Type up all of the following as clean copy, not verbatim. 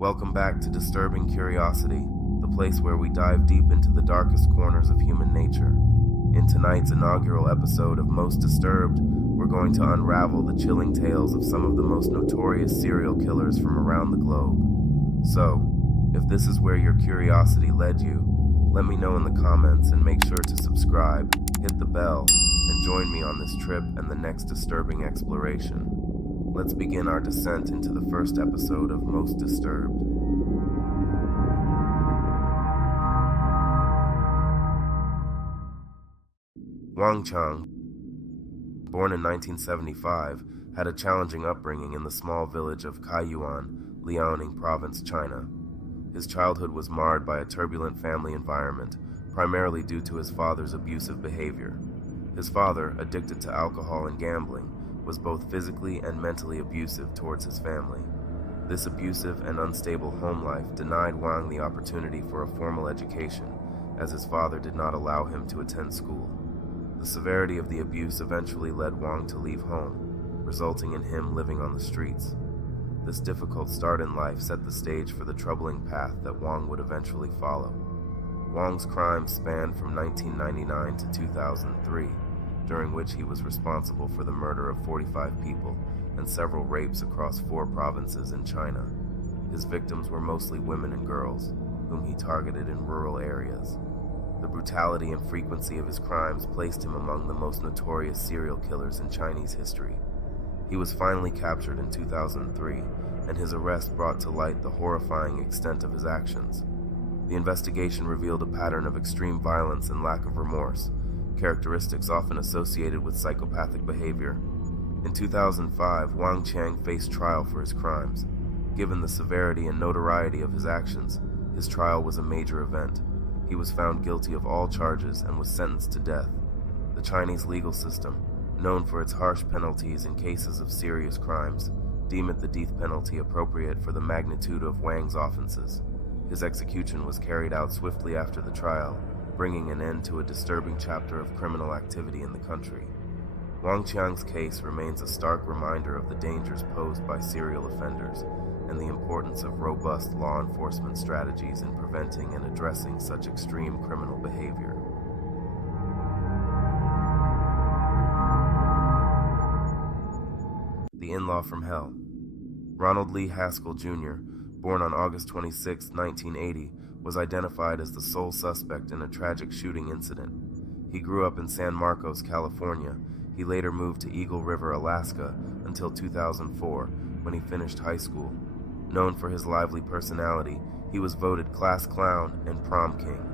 Welcome back to Disturbing Curiosity, the place where we dive deep into the darkest corners of human nature. In tonight's inaugural episode of Most Disturbed, we're going to unravel the chilling tales of some of the most notorious serial killers from around the globe. So, if this is where your curiosity led you, let me know in the comments and make sure to subscribe, hit the bell, and join me on this trip and the next disturbing exploration. Let's begin our descent into the first episode of Most Disturbed. Wang Chang, born in 1975, had a challenging upbringing in the small village of Kaiyuan, Liaoning Province, China. His childhood was marred by a turbulent family environment, primarily due to his father's abusive behavior. His father, addicted to alcohol and gambling, was both physically and mentally abusive towards his family. This abusive and unstable home life denied Wang the opportunity for a formal education, as his father did not allow him to attend school. The severity of the abuse eventually led Wang to leave home, resulting in him living on the streets. This difficult start in life set the stage for the troubling path that Wang would eventually follow. Wang's crimes spanned from 1999 to 2003, during which he was responsible for the murder of 45 people and several rapes across 4 provinces in China. His victims were mostly women and girls, whom he targeted in rural areas. The brutality and frequency of his crimes placed him among the most notorious serial killers in Chinese history. He was finally captured in 2003, and his arrest brought to light the horrifying extent of his actions. The investigation revealed a pattern of extreme violence and lack of remorse, characteristics often associated with psychopathic behavior. In 2005, Wang Chang faced trial for his crimes. Given the severity and notoriety of his actions, his trial was a major event. He was found guilty of all charges and was sentenced to death. The Chinese legal system, known for its harsh penalties in cases of serious crimes, deemed the death penalty appropriate for the magnitude of Wang's offenses. His execution was carried out swiftly after the trial, bringing an end to a disturbing chapter of criminal activity in the country. Wang Chang's case remains a stark reminder of the dangers posed by serial offenders and the importance of robust law enforcement strategies in preventing and addressing such extreme criminal behavior. The In-Law from Hell. Ronald Lee Haskell Jr., born on August 26, 1980, was identified as the sole suspect in a tragic shooting incident. He grew up in San Marcos, California. He later moved to Eagle River, Alaska, until 2004, when he finished high school. Known for his lively personality, he was voted class clown and prom king.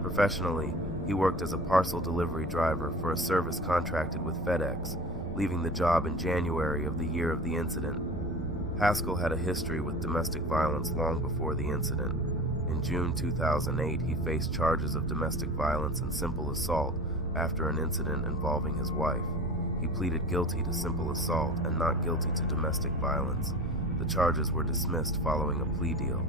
Professionally, he worked as a parcel delivery driver for a service contracted with FedEx, leaving the job in January of the year of the incident. Haskell had a history with domestic violence long before the incident. In June 2008, he faced charges of domestic violence and simple assault after an incident involving his wife. He pleaded guilty to simple assault and not guilty to domestic violence. The charges were dismissed following a plea deal.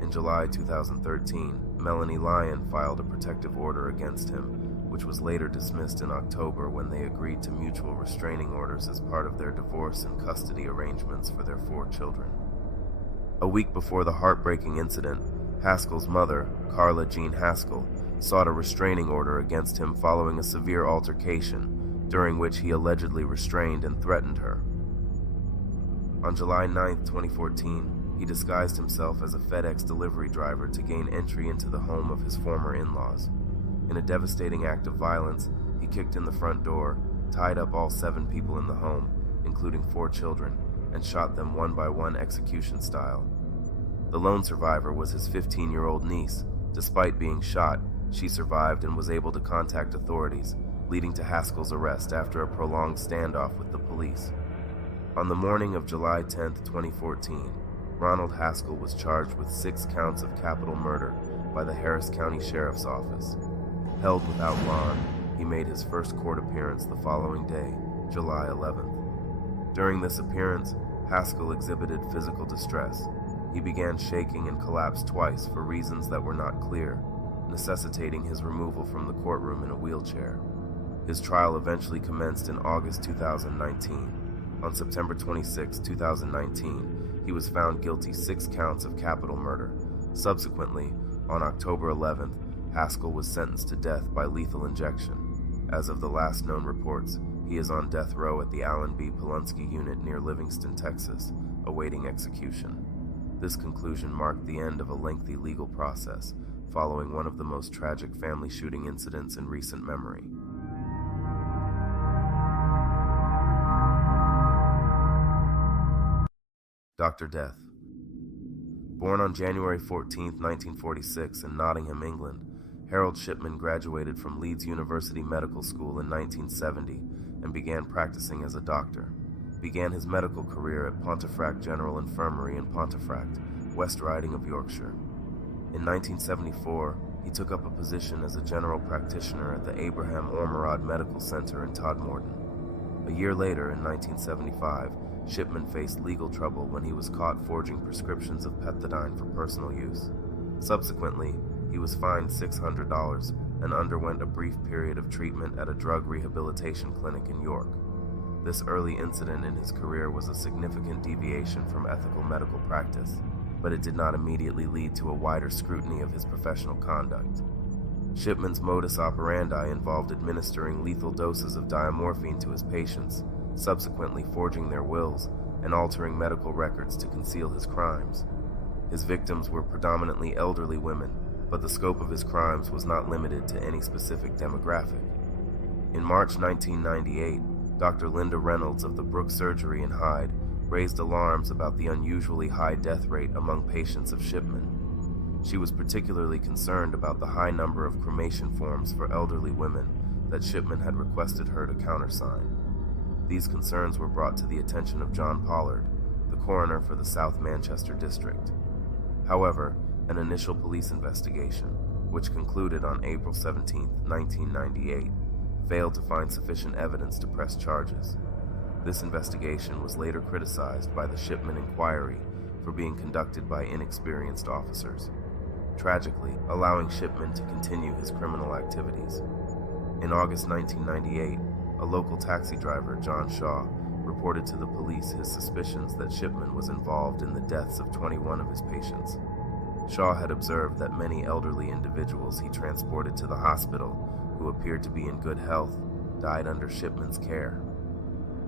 In July 2013, Melanie Lyon filed a protective order against him, which was later dismissed in October when they agreed to mutual restraining orders as part of their divorce and custody arrangements for their 4 children. A week before the heartbreaking incident, Haskell's mother, Carla Jean Haskell, sought a restraining order against him following a severe altercation, during which he allegedly restrained and threatened her. On July 9, 2014, he disguised himself as a FedEx delivery driver to gain entry into the home of his former in-laws. In a devastating act of violence, he kicked in the front door, tied up all 7 people in the home, including 4 children, and shot them one by one execution style. The lone survivor was his 15-year-old niece. Despite being shot, she survived and was able to contact authorities, leading to Haskell's arrest after a prolonged standoff with the police. On the morning of July 10, 2014, Ronald Haskell was charged with 6 counts of capital murder by the Harris County Sheriff's Office. Held without bond, he made his first court appearance the following day, July 11th. During this appearance, Haskell exhibited physical distress. He began shaking and collapsed twice for reasons that were not clear, necessitating his removal from the courtroom in a wheelchair. His trial eventually commenced in August 2019. On September 26, 2019, he was found guilty 6 counts of capital murder. Subsequently, on October 11th, Haskell was sentenced to death by lethal injection. As of the last known reports, he is on death row at the Allen B. Polunsky unit near Livingston, Texas, awaiting execution. This conclusion marked the end of a lengthy legal process, following one of the most tragic family shooting incidents in recent memory. Dr. Death. Born on January 14, 1946 in Nottingham, England, Harold Shipman graduated from Leeds University Medical School in 1970 and began practicing as a doctor. Began his medical career at Pontefract General Infirmary in Pontefract, West Riding of Yorkshire. In 1974, he took up a position as a general practitioner at the Abraham Ormerod Medical Center in Todmorden. A year later, in 1975, Shipman faced legal trouble when he was caught forging prescriptions of pethidine for personal use. Subsequently, he was fined $600 and underwent a brief period of treatment at a drug rehabilitation clinic in York. This early incident in his career was a significant deviation from ethical medical practice, but it did not immediately lead to a wider scrutiny of his professional conduct. Shipman's modus operandi involved administering lethal doses of diamorphine to his patients, subsequently forging their wills and altering medical records to conceal his crimes. His victims were predominantly elderly women, but the scope of his crimes was not limited to any specific demographic. In March 1998, Dr. Linda Reynolds of the Brook Surgery in Hyde raised alarms about the unusually high death rate among patients of Shipman. She was particularly concerned about the high number of cremation forms for elderly women that Shipman had requested her to countersign. These concerns were brought to the attention of John Pollard, the coroner for the South Manchester District. However, an initial police investigation, which concluded on April 17, 1998, failed to find sufficient evidence to press charges. This investigation was later criticized by the Shipman Inquiry for being conducted by inexperienced officers, tragically allowing Shipman to continue his criminal activities. In August 1998, a local taxi driver, John Shaw, reported to the police his suspicions that Shipman was involved in the deaths of 21 of his patients. Shaw had observed that many elderly individuals he transported to the hospital, who appeared to be in good health, died under Shipman's care.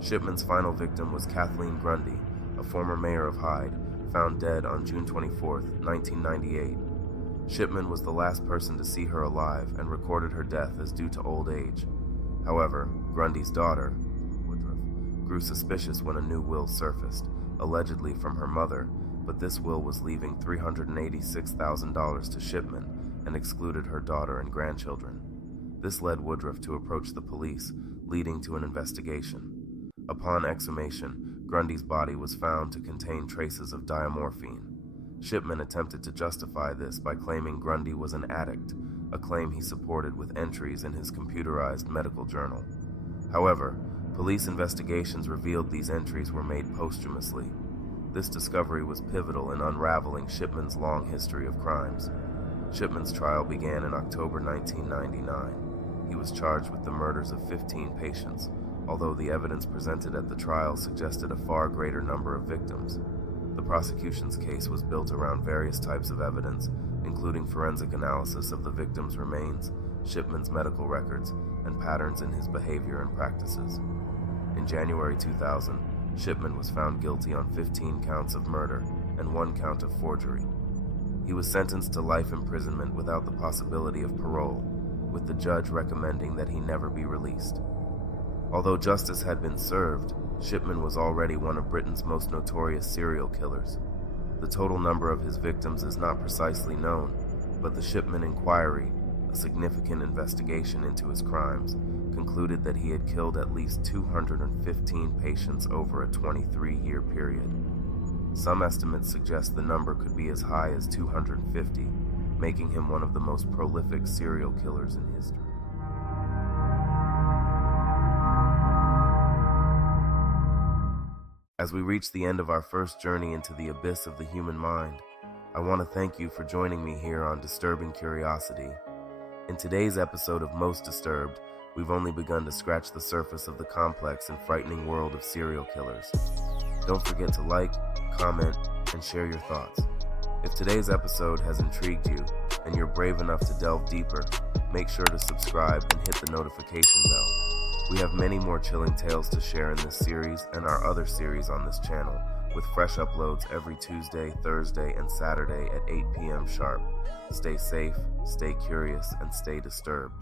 Shipman's final victim was Kathleen Grundy, a former mayor of Hyde, found dead on June 24, 1998. Shipman was the last person to see her alive and recorded her death as due to old age. However, Grundy's daughter, Woodruff, grew suspicious when a new will surfaced, allegedly from her mother, but this will was leaving $386,000 to Shipman and excluded her daughter and grandchildren. This led Woodruff to approach the police, leading to an investigation. Upon exhumation, Grundy's body was found to contain traces of diamorphine. Shipman attempted to justify this by claiming Grundy was an addict, a claim he supported with entries in his computerized medical journal. However, police investigations revealed these entries were made posthumously. This discovery was pivotal in unraveling Shipman's long history of crimes. Shipman's trial began in October 1999. He was charged with the murders of 15 patients, although the evidence presented at the trial suggested a far greater number of victims. The prosecution's case was built around various types of evidence, including forensic analysis of the victim's remains, Shipman's medical records, and patterns in his behavior and practices. In January 2000, Shipman was found guilty on 15 counts of murder and 1 count of forgery. He was sentenced to life imprisonment without the possibility of parole, with the judge recommending that he never be released. Although justice had been served, Shipman was already one of Britain's most notorious serial killers. The total number of his victims is not precisely known, but the Shipman Inquiry, a significant investigation into his crimes, concluded that he had killed at least 215 patients over a 23-year period. Some estimates suggest the number could be as high as 250, making him one of the most prolific serial killers in history. As we reach the end of our first journey into the abyss of the human mind, I want to thank you for joining me here on Disturbing Curiosity. In today's episode of Most Disturbed, we've only begun to scratch the surface of the complex and frightening world of serial killers. Don't forget to like, comment, and share your thoughts. If today's episode has intrigued you and you're brave enough to delve deeper, make sure to subscribe and hit the notification bell. We have many more chilling tales to share in this series and our other series on this channel, with fresh uploads every Tuesday, Thursday, and Saturday at 8 p.m. sharp. Stay safe, stay curious, and stay disturbed.